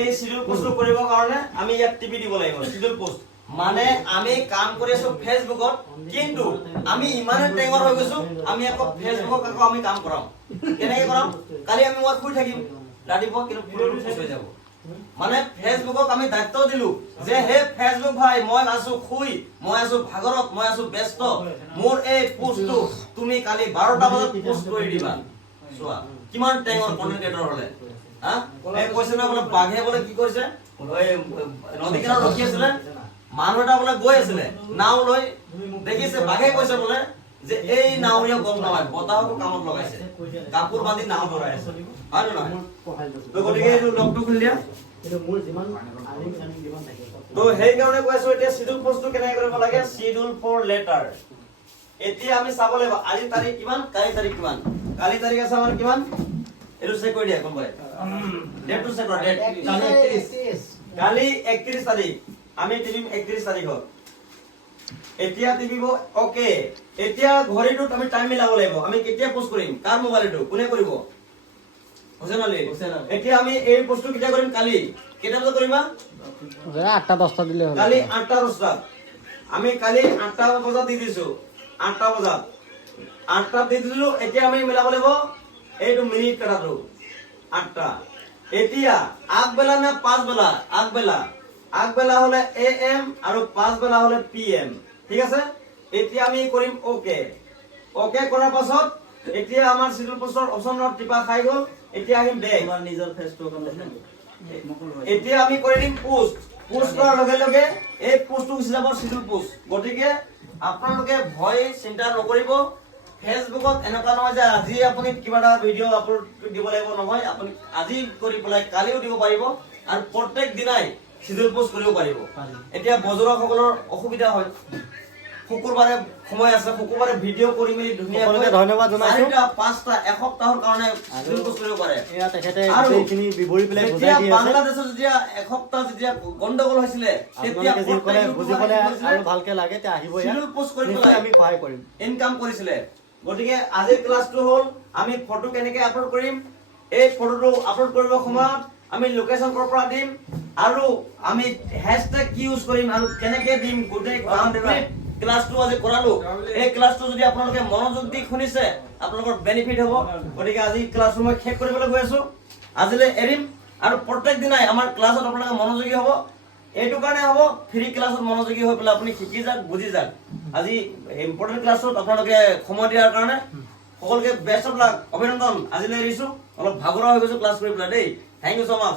এই schedule post কৰিবৰ কাৰণে আমি ইয়াত টিপি দিব লাগিব শিডিউল পোস্ট মানে আমি কাম কৰি আছো ফেসবুকত কিন্তু আমি ইমানে টেঙৰ হৈ গৈছো আমি আকৌ ফেসবুকত আকৌ আমি কাম কৰাম কেনেকৈ কৰাম কালি আমি মই শুই থাকিম ৰাতিপুৱা কিন্তু ভিডিঅ'টো শেষ হৈ যাব মানে ফেসবুকক আমি দায়িত্ব দিলু যে হে ফেসবুক ভাই মই আছো খুই মই আছো ভাগৰত মই আছো ব্যস্ত মোৰ এই পোস্টটো তুমি কালি 12টা বজাত পোস্ট কৰি দিবা চোৱা কিমান টেঙৰ কন্টেন্ট ক্ৰিয়েটৰ হলে হা এই কৈছে না বলে বাঘে বলে কি কৰিছে ওই নদী কিনাৰত ৰখি আছিল মানুহ এটা বলে গৈ আছিল নাও লৈ দেখিছে বাঘে কৈছে বলে যে এই নাওৰিয়া গম নাপায় বতাহকো কামত লগাইছে কাপোৰ বান্ধি নাও ধৰাই আছে হয় না তো গতিকে এই লগটো খুলি দিয়া তো সেই কাৰণে কৈছো এতিয়া শিডিউল পোস্টটো কেনেকৈ কৰিব লাগে শিডিউল ফৰ লেটাৰ এতিয়া আমি চাব লাগিব আজি তাৰিখ কিমান কালি তাৰিখ কিমান কালি তাৰিখ আছে আমাৰ কিমান এটো চেক কৰি দিয়া কোনবাই ডেটটো চেক কৰা ডেট কালি 31 তাৰিখ আমি দিম 31 তাৰিখত এতিয়া দিবিব ওকে এতিয়া ঘড়ীটোত আমি টাইম মিলাব লাগিব আমি কেতিয়া পোস্ট কৰিম কাৰ মোবাইলটো কোনে কৰিব হোসেন আলী এতিয়া আমি এই পোস্টটো কেতিয়া কৰিম কালি কেতিয়া বজাত কৰিবা 8টা 10টা দিলে হ'ল কালি 8টা 10টা আমি কালি 8টা বজাত দি দিছো 8টা বজাত 8টা দি দিলো এতিয়া আমি মিলাব লাগিব এইটো মিনিট কাটাটো 8টা এতিয়া আগবেলা না পাঁচবেলা আগবেলা হলে এএম আৰু পাঁচবেলা হলে পিএম ঠিক আছে এতিয়া আমি কৰিম ওকে ওকে কৰাৰ পাছত এতিয়া আমাৰ শিডিউল পোস্টৰ অপচনৰ টিপা খাই গল এতিয়া আহিম বেক আমাৰ নিজৰ ফেসটো অকন দেখেন এতিয়া আমি কৰি দিম পোস্ট কৰাৰ লগে লগে এই পোস্টটো গুচি যাব শিডিউল পোস্ট গতিকে আপোনালোকে ভয় চিন্তা নকৰিব ফেসবুকত এনেকুৱা নহয় যে আজি আপুনি কিবা এটা ভিডিঅ' আপলোড দিব লাগিব নহয় আপুনি আজি কৰি পেলাই কালিও দিব পাৰিব আৰু প্ৰত্যেক দিনাই শিডিউল পোস্ট কৰিব পাৰিব এতিয়া বজৰসকলৰ অসুবিধা হয় শুকুৰবাৰে সময় আছে শুকুৰবাৰে ভিডিঅ' কৰি মেলি ধুনীয়াকৈ ধন্যবাদ জনাইছো 4টা 5টা এসপ্তাহৰ কাৰণে শিডিউল পোস্ট কৰিব পাৰে এয়া তেখেতে এইখিনি বিৱৰি পেলাই বুজাই দি আছে বাংলাদেশত যেতিয়া এসপ্তাহ যেতিয়া গণ্ডগোল হৈছিল তেতিয়া যিসকলে বুজিবলৈ আৰু ভালকে লাগে তে আহিব শিডিউল পোস্ট কৰি নিশ্চয় পেলাই আমি সহায় কৰিম ইনকাম কৰিছিল গতিকে আজিৰ ক্লাছটো হ'ল আমি ফটো কেনেকৈ আপলোড কৰিম এই ফটোটো আপলোড কৰিবৰ সময়ত আমি লোকেশন কৰ পৰা দিম আৰু আমি হ্যাশট্যাগ কি ইউজ কৰিম আৰু কেনেকৈ দিম গোটেই কমপ্লিট ক্লাছটো আজি কৰালো এই ক্লাছটো যদি আপোনালোকে মনোযোগ দি শুনিছে আপোনালোকৰ বেনিফিট হ'ব গতিকে আজি ক্লাছটো মই শেষ কৰিবলৈ গৈ আছো আজিলৈ এৰিম আৰু প্ৰত্যেক দিনাই আমাৰ ক্লাছত আপোনালোকে মনোযোগী হ'ব এইটো কাৰণে হ'ব ফ্ৰী ক্লাছত মনোযোগী হৈ পেলাই আপুনি শিকি যাক বুজি যাক আজি ইম্পৰ্টেন্ট ক্লাছত আপোনালোকে সময় দিয়াৰ কাৰণে সকলোকে বেষ্ট অফ লাক অভিনন্দন আজিলৈ এৰিছো অলপ ভাগৰুৱা হৈ গৈছো ক্লাছ কৰি পেলাই দেই থ্যাংক ইউ সো মাচ